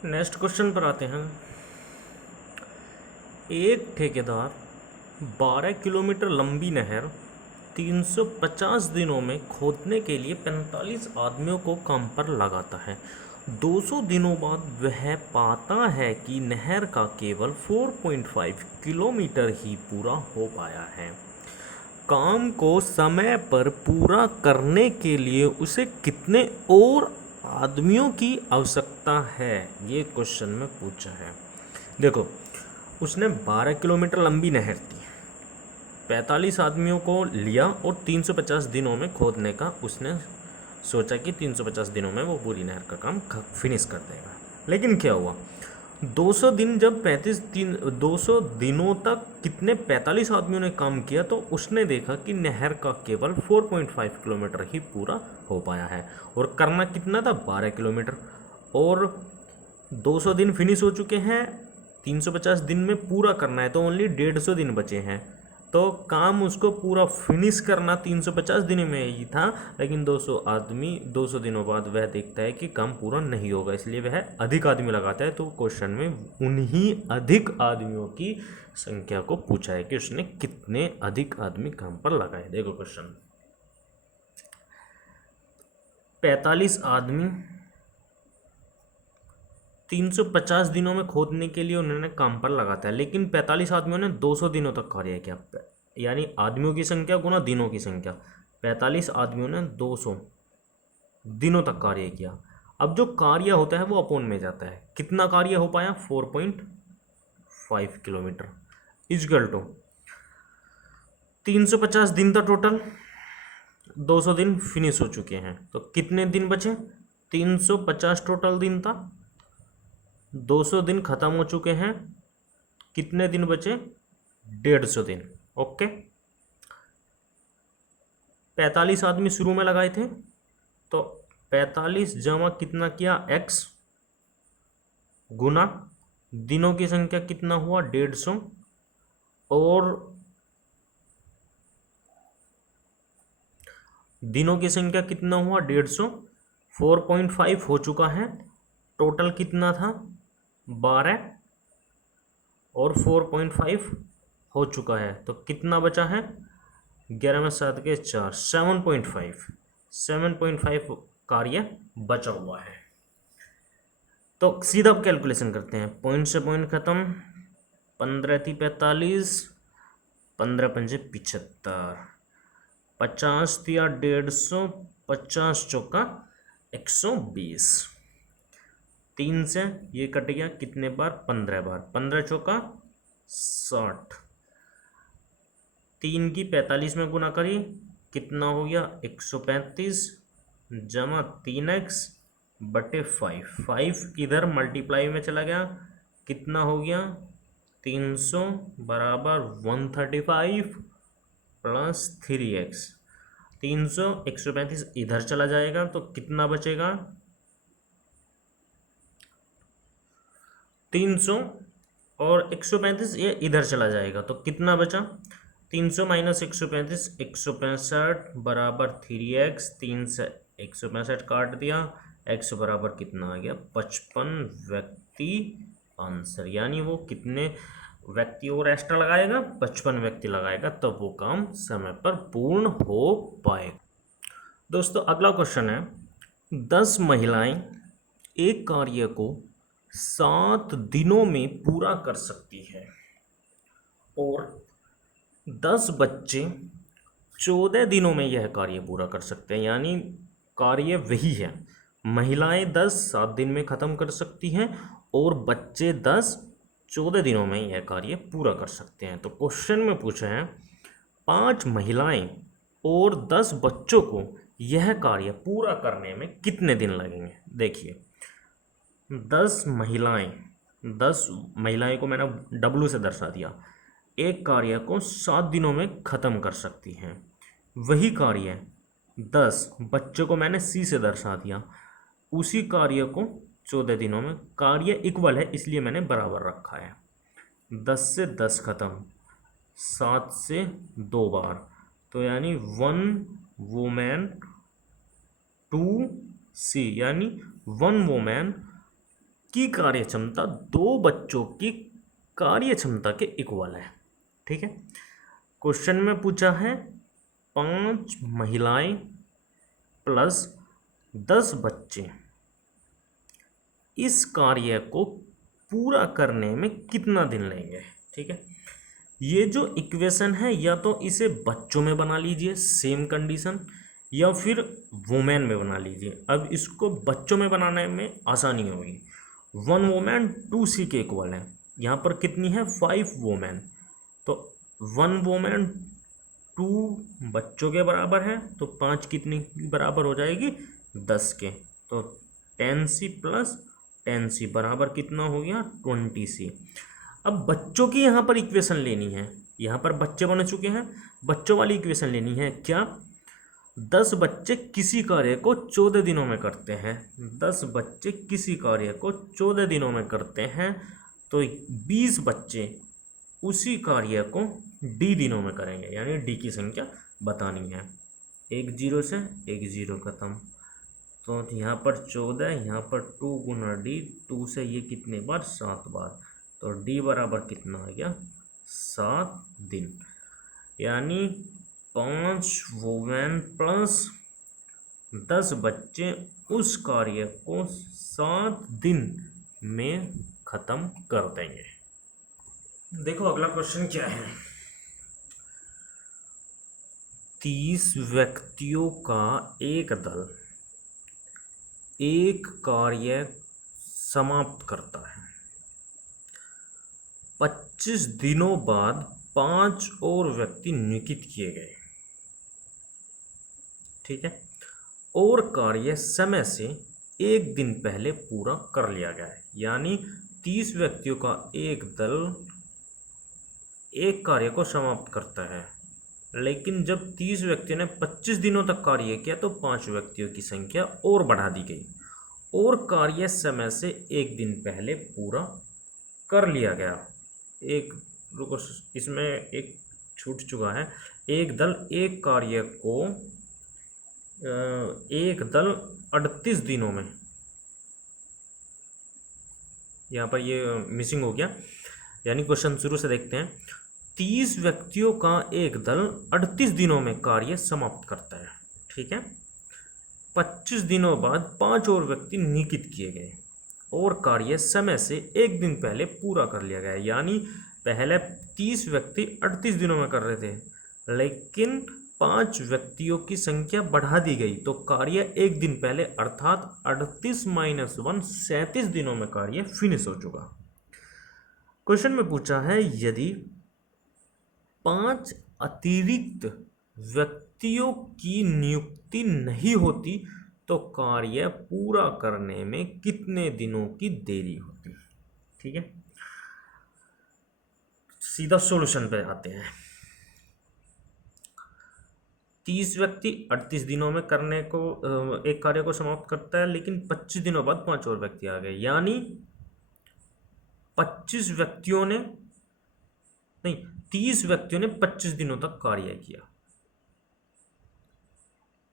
Next question पर आते हैं। एक ठेकेदार 12 किलोमीटर लंबी नहर 350 दिनों में खोदने के लिए 45 आदमियों को काम पर लगाता है। 200 दिनों बाद वह पाता है कि नहर का केवल 4.5 किलोमीटर ही पूरा हो पाया है। काम को समय पर पूरा करने के लिए उसे कितने और आदमियों की आवश्यकता है, ये क्वेश्चन में पूछा है। देखो, उसने 12 किलोमीटर लंबी नहर थी, 45 आदमियों को लिया और 350 दिनों में खोदने का उसने सोचा कि 350 दिनों में वो पूरी नहर का काम फिनिश कर देगा। लेकिन क्या हुआ, 200 दिन जब 200 दिनों तक कितने 45 आदमियों ने काम किया तो उसने देखा कि नहर का केवल 4.5 किलोमीटर ही पूरा हो पाया है और करना कितना था, 12 किलोमीटर। और 200 दिन फिनिश हो चुके हैं, 350 दिन में पूरा करना है तो ओनली 150 दिन बचे हैं। तो काम उसको पूरा फिनिश करना 350 दिन में ही था, लेकिन 200 दिनों बाद वह देखता है कि काम पूरा नहीं होगा, इसलिए वह अधिक आदमी लगाता है। तो क्वेश्चन में उन्हीं अधिक आदमियों की संख्या को पूछा है कि उसने कितने अधिक आदमी काम पर लगाए। देखो क्वेश्चन, 45 आदमी 350 दिनों में खोदने के लिए उन्होंने काम पर लगाता है, लेकिन 45 आदमियों ने 200 दिनों तक कार्य किया, यानी आदमियों की संख्या गुना दिनों की संख्या। 45 आदमियों ने 200 दिनों तक कार्य किया। अब जो कार्य होता है वो अपोन में जाता है, कितना कार्य हो पाया, 4.5 किलोमीटर इजगल टू 350 दिन था टोटल, 200 दिन फिनिश हो चुके हैं, तो कितने दिन बचे, 350 टोटल दिन था, 200 दिन खत्म हो चुके हैं, कितने दिन बचे, 150 दिन। ओके, 45 आदमी शुरू में लगाए थे, तो 45 जमा कितना किया, x गुना दिनों की संख्या कितना हुआ, 150, और दिनों की संख्या कितना हुआ, 150, 4.5 हो चुका है, टोटल कितना था, 12, और 4.5 हो चुका है, तो कितना बचा है, 11 में 7 के 4, 7.5 कार्य बचा हुआ है। तो सीधा अब कैलकुलेशन करते हैं, पॉइंट से पॉइंट खत्म, 15 थी 45, 15 पंजे 75, 50 दिया 150, 50 चौका 120, 3 से ये कट गया, कितने बार, 15 बार, 15 चौका 60, 3 की 45 में गुना करिए, कितना हो गया, 135 जमा 3x बटे 5 इधर मल्टीप्लाई में चला गया, कितना हो गया, 300 बराबर 135 प्लस 3x, 300 135 इधर चला जाएगा तो कितना बचेगा, 300 और 135 ये इधर चला जाएगा तो कितना बचा, 300 माइनस 135, 165 बराबर 3x, 3 से 165 काट दिया, x बराबर कितना आ गया, 55 व्यक्ति आंसर, यानी वो कितने व्यक्ति और एक्स्ट्रा लगाएगा, 55 व्यक्ति लगाएगा, तब वो काम समय पर पूर्ण हो पाएगा। दोस्तों अगला क्वेश्चन है, 10 महिलाएं एक कार्य को 7 दिनों में पूरा कर सकती है और 10 बच्चे 14 दिनों में यह कार्य पूरा कर सकते हैं, यानी कार्य वही है, महिलाएं 10 7 दिन में ख़त्म कर सकती हैं और बच्चे 10 14 दिनों में यह कार्य पूरा कर सकते हैं। तो क्वेश्चन में पूछा है, 5 महिलाएं और 10 बच्चों को यह कार्य पूरा करने में कितने दिन लगेंगे। देखिए, 10 महिलाएं को मैंने W से दर्शा दिया, एक कार्य को 7 दिनों में ख़त्म कर सकती हैं, वही कार्य 10 बच्चों को मैंने C से दर्शा दिया, उसी कार्य को 14 दिनों में, कार्य इक्वल है इसलिए मैंने बराबर रखा है, 10 से 10 ख़त्म, 7 से 2 बार, तो यानी 1 वुमेन 2 C, यानी 1 वुमेन की कार्य क्षमता 2 बच्चों की कार्य क्षमता के इक्वल है। ठीक है, क्वेश्चन में पूछा है 5 महिलाएं प्लस 10 बच्चे इस कार्य को पूरा करने में कितना दिन लेंगे। ठीक है, ये जो इक्वेशन है या तो इसे बच्चों में बना लीजिए सेम कंडीशन, या फिर वुमेन में बना लीजिए। अब इसको बच्चों में बनाने में आसानी होगी। 1 वुमेन 2 सी के इक्वल है। यहाँ पर कितनी है 5 वुमेन, तो 1 वुमेन 2 बच्चों के बराबर है, तो 5 कितनी बराबर हो जाएगी 10 के, तो 10 सी प्लस 10 सी बराबर कितना हो गया 20 सी। अब बच्चों की यहाँ पर इक्वेशन लेनी है, यहाँ पर बच्चे बन चुके हैं, बच्चों वाली इक्वेशन लेनी है। क्या 10 बच्चे किसी कार्य को 14 दिनों में करते हैं, 10 बच्चे किसी कार्य को 14 दिनों में करते हैं, तो 20 बच्चे उसी कार्य को डी दिनों में करेंगे, यानी डी की संख्या बतानी है। एक जीरो से एक जीरो खत्म, तो यहाँ पर 14, यहाँ पर 2 गुना डी, 2 से ये कितने बार 7 बार, तो डी बराबर कितना आ गया 7 दिन। यानी 5 वुमेन प्लस 10 बच्चे उस कार्य को 7 दिन में खत्म कर देंगे। देखो अगला क्वेश्चन क्या है। 30 व्यक्तियों का एक दल एक कार्य समाप्त करता है। 25 दिनों बाद 5 और व्यक्ति नियुक्त किए गए। ठीक है, और कार्य समय से 1 दिन पहले पूरा कर लिया गया है। यानी 30 व्यक्तियों का एक दल एक कार्य को समाप्त करता है, लेकिन जब 30 व्यक्तियों ने 25 दिनों तक कार्य किया तो 5 व्यक्तियों की संख्या और बढ़ा दी गई, और कार्य समय से 1 दिन पहले पूरा कर लिया गया। एक रुको, इसमें एक छूट चुका है। एक दल एक कार्य को एक दल 38 दिनों में, यहाँ पर ये मिसिंग हो गया, यानी क्वेश्चन शुरू से देखते हैं। 30 व्यक्तियों का एक दल 38 दिनों में कार्य समाप्त करता है। ठीक है, 25 दिनों बाद 5 और व्यक्ति नियुक्त किए गए और कार्य समय से 1 दिन पहले पूरा कर लिया गया। यानी पहले 30 व्यक्ति 38 दिनों में कर रहे थे, लेकिन 5 व्यक्तियों की संख्या बढ़ा दी गई, तो कार्य 1 दिन पहले अर्थात 38 - 1 37 दिनों में कार्य फिनिश हो चुका। क्वेश्चन में पूछा है यदि 5 अतिरिक्त व्यक्तियों की नियुक्ति नहीं होती तो कार्य पूरा करने में कितने दिनों की देरी होती। ठीक है, सीधा सॉल्यूशन पे आते हैं। 30 व्यक्ति 38 दिनों में करने को एक कार्य को समाप्त करता है, लेकिन 25 दिनों बाद 5 और व्यक्ति आ गए, यानी 25 व्यक्तियों ने नहीं 30 व्यक्तियों ने 25 दिनों तक कार्य किया।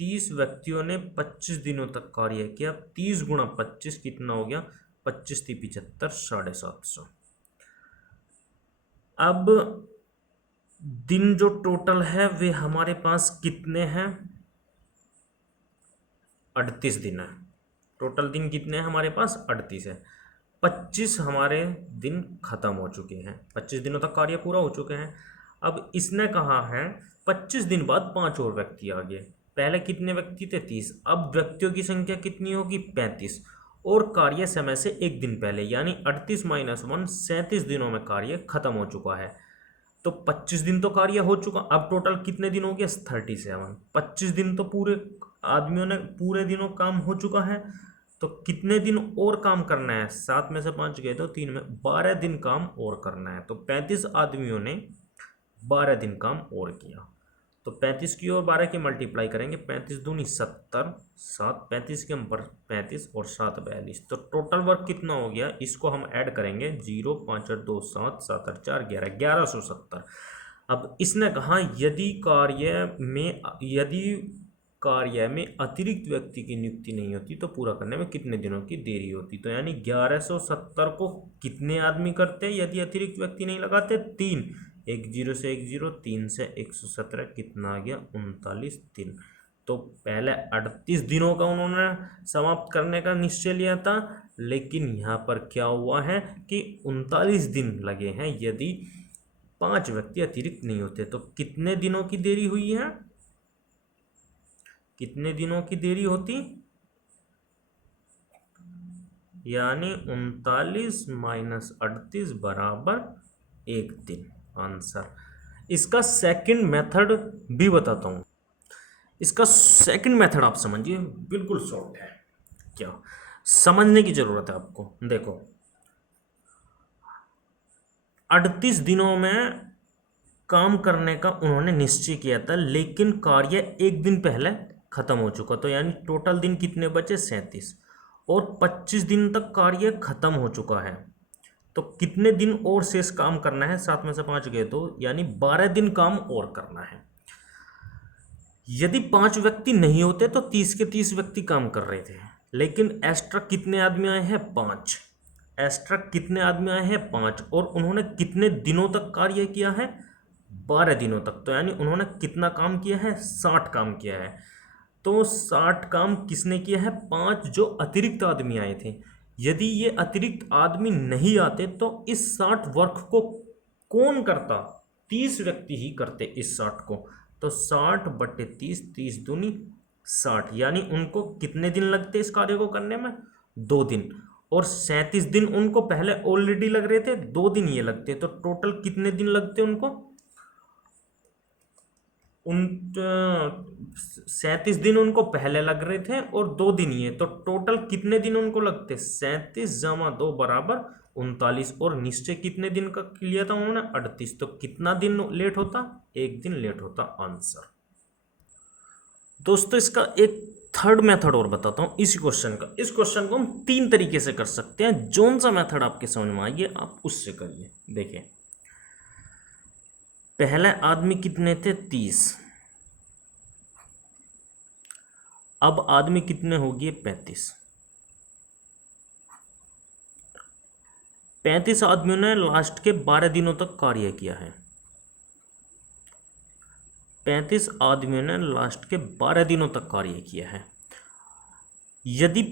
30 व्यक्तियों ने 25 दिनों तक कार्य किया। 30 गुणा 25 कितना हो गया 25 × 75 750। अब दिन जो टोटल है वे हमारे पास कितने हैं 38 दिन है। टोटल दिन कितने हैं हमारे पास 38 है। 25 हमारे दिन खत्म हो चुके हैं, 25 दिनों तक कार्य पूरा हो चुके हैं। अब इसने कहा है 25 दिन बाद 5 और व्यक्ति आ गए। पहले कितने व्यक्ति थे 30, अब व्यक्तियों की संख्या कितनी होगी 35, और कार्य समय से 1 दिन पहले, यानी 38 - 1 37 दिनों में कार्य खत्म हो चुका है। तो 25 दिन तो कार्य हो चुका, अब टोटल कितने दिन हो गया 37। 25 दिन तो पूरे आदमियों ने पूरे दिनों काम हो चुका है, तो कितने दिन और काम करना है 7 में से 5 गए तो 3 में 12 दिन काम और करना है। तो 35 आदमियों ने 12 दिन काम और किया, तो 35 की और 12 की मल्टीप्लाई करेंगे, 35 दूनी 70, 7 35 के ऊपर 35 और 7 42, तो टोटल वर्क कितना हो गया, इसको हम ऐड करेंगे 0 5 8 2 7 7 8 4 11 1170। अब इसने कहा यदि कार्य में यदि कार्य में अतिरिक्त व्यक्ति की नियुक्ति नहीं होती तो पूरा करने में कितने दिनों की देरी होती। तो यानी 1170 को कितने आदमी करते हैं यदि अतिरिक्त व्यक्ति नहीं लगाते? 3। 10 से 10, 3 से 117, कितना आ गया? 39 दिन। तो पहले 38 दिनों का उन्होंने समाप्त करने का निश्चय लिया था, लेकिन यहाँ पर क्या हुआ है कि 39 दिन लगे हैं यदि 5 व्यक्ति अतिरिक्त नहीं होते। तो कितने दिनों की देरी हुई है? कितने दिनों की देरी होती? यानी 39 माइनस 38 बराबर 1 दिन। आंसर। इसका सेकंड मेथड भी बताता हूं। इसका सेकंड मेथड आप समझिए, बिल्कुल शॉर्ट है। क्या समझने की जरूरत है आपको? देखो, 38 दिनों में काम करने का उन्होंने निश्चय किया था, लेकिन कार्य 1 दिन पहले खत्म हो चुका। तो यानी टोटल दिन कितने बचे? 37। और 25 दिन तक कार्य खत्म हो चुका है। तो कितने दिन और शेष काम करना है? 7 में से 5 गए तो यानी 12 दिन काम और करना है। यदि 5 व्यक्ति नहीं होते तो 30 के 30 व्यक्ति काम कर रहे थे, लेकिन एक्स्ट्रा कितने आदमी आए हैं? 5। एक्स्ट्रा कितने आदमी आए हैं? 5। और उन्होंने कितने दिनों तक कार्य किया है? 12 दिनों तक। तो यानी उन्होंने कितना काम किया है? 60 काम किया है। तो 60 काम किसने किया है? 5 जो अतिरिक्त आदमी आए थे। यदि ये अतिरिक्त आदमी नहीं आते तो इस 60 वर्क को कौन करता? 30 व्यक्ति ही करते इस 60 को। तो 60 बटे 30, 30 दूनी 60, यानी उनको कितने दिन लगते इस कार्य को करने में? 2 दिन। और 37 दिन उनको पहले ऑलरेडी लग रहे थे, 2 दिन ये लगते। तो टोटल कितने दिन लगते उनको? 37 दिन उनको पहले लग रहे थे और 2 दिन ये। तो टोटल कितने दिन उनको लगते? 37 जमा 2 बराबर 39। और निश्चय कितने दिन का लिया था उन्होंने? 38। तो कितना दिन लेट होता? 1 दिन लेट होता। आंसर। दोस्तों, इसका एक थर्ड मेथड और बताता हूं इसी क्वेश्चन का। इस क्वेश्चन को हम 3 तरीके से कर सकते हैं। जोन सा मेथड आपके समझ में आइए, आप उससे करिए। देखिए, पहले आदमी कितने थे? 30। अब आदमी कितने हो गए? 35। 35 आदमियों ने लास्ट के 12 दिनों तक कार्य किया है। 35 आदमियों ने लास्ट के 12 दिनों तक कार्य किया है। यदि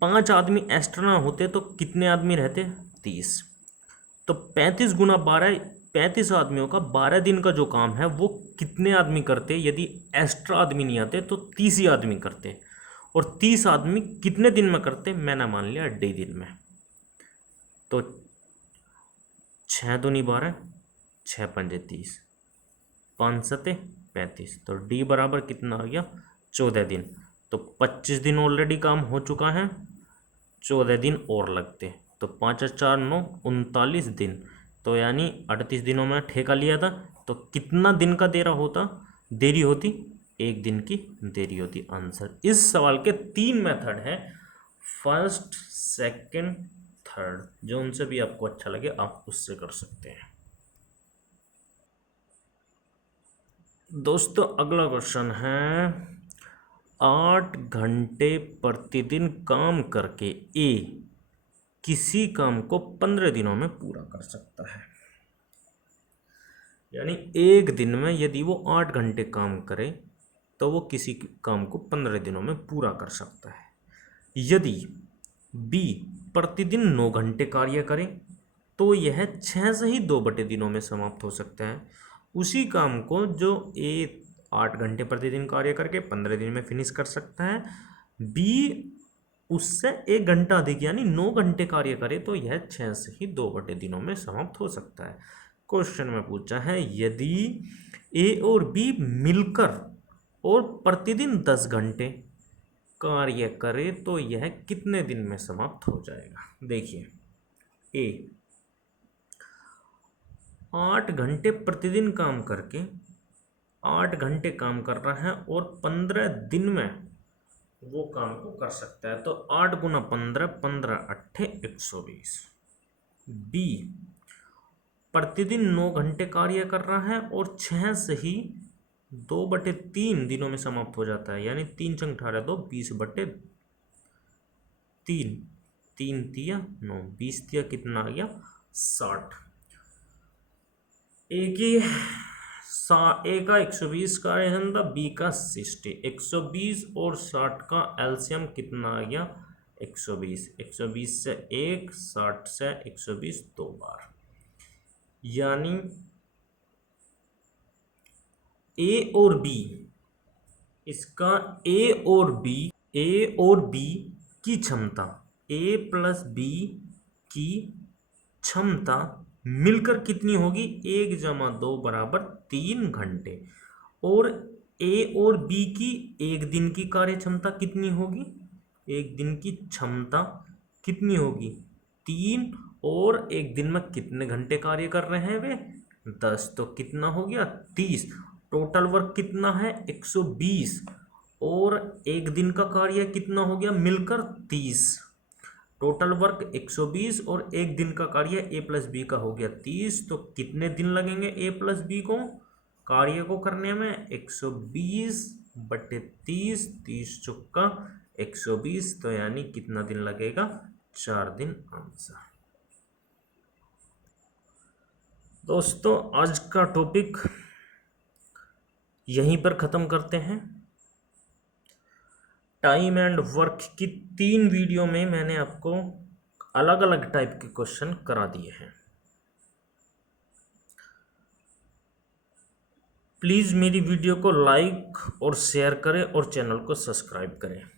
5 आदमी एक्स्ट्रा ना होते तो कितने आदमी रहते? 30। तो 35 गुना 12, 35 आदमियों का 12 दिन का जो काम है वो कितने आदमी करते? यदि एक्स्ट्रा आदमी नहीं आते तो 30 ही आदमी करते। और 30 आदमी कितने दिन में करते? मैंने मान लिया 2.5 दिन में। तो 6 दूनी 12, 6 पंजे 30, 5 सते 35। तो डी बराबर कितना आ गया? 14 दिन। तो 25 दिन ऑलरेडी काम हो चुका है, 14 दिन और लगते। तो 5 4 9, 39 दिन। तो यानी 38 दिनों में ठेका लिया था, तो कितना दिन का देरी होती? 1 दिन की देरी होती। आंसर। इस सवाल के 3 मेथड हैं, फर्स्ट, सेकंड, थर्ड। जो उनसे भी आपको अच्छा लगे आप उससे कर सकते हैं। दोस्तों, अगला क्वेश्चन है, 8 घंटे प्रतिदिन काम करके ए किसी काम को 15 दिनों में पूरा कर सकता है। यानी एक दिन में यदि वो 8 घंटे काम करे तो वो किसी काम को 15 दिनों में पूरा कर सकता है। यदि बी प्रतिदिन 9 घंटे कार्य करे तो यह 6 से ही 2 दिनों में समाप्त हो सकता है। उसी काम को जो ए 8 घंटे प्रतिदिन कार्य करके 15 दिन में फिनिश कर सकता है, बी उससे 1 घंटा अधिक यानी 9 घंटे कार्य करे तो यह 6 से ही 2 दिनों में समाप्त हो सकता है। क्वेश्चन में पूछा है, यदि ए और बी मिलकर और प्रतिदिन 10 घंटे कार्य करे तो यह कितने दिन में समाप्त हो जाएगा? देखिए, ए 8 घंटे प्रतिदिन काम करके 8 घंटे काम कर रहा है और 15 दिन में वो काम को कर सकता है। तो 8 गुना 15, 15 अट्ठे 120। बी प्रतिदिन 9 घंटे कार्य कर रहा है और 6 से ही 2/3 दिनों में समाप्त हो जाता है, यानी 3 छंग 18 तो 20/3, 3 तिया 9, 20 तिया कितना आ गया 60। ए का 120 कार्य क्षमता, बी का 60, 120 और 60 का एलसीएम कितना आ गया 120, 120 से 1, 60 से 120 दो बार, यानी ए और बी, इसका ए और बी की क्षमता, ए प्लस बी की क्षमता मिलकर कितनी होगी, 1+2 बराबर 3 घंटे। और ए और बी की एक दिन की कार्य क्षमता कितनी होगी, एक दिन की क्षमता कितनी होगी 3, और एक दिन में कितने घंटे कार्य कर रहे हैं वे 10, तो कितना हो गया 30। टोटल वर्क कितना है 120, और एक दिन का कार्य कितना हो गया मिलकर 30। टोटल वर्क 120 और एक दिन का कार्य ए प्लस बी का हो गया 30, तो कितने दिन लगेंगे ए प्लस बी को कार्य को करने में 120/30, 30 चुक्का 120, तो यानी कितना दिन लगेगा 4 दिन आंसर। दोस्तों आज का टॉपिक यहीं पर ख़त्म करते हैं। टाइम एंड वर्क की 3 वीडियो में मैंने आपको अलग अलग टाइप के क्वेश्चन करा दिए हैं। प्लीज़ मेरी वीडियो को लाइक और शेयर करें और चैनल को सब्सक्राइब करें।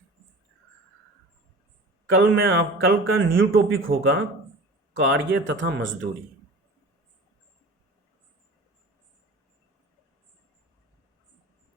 कल का न्यू टॉपिक होगा कार्य तथा मजदूरी।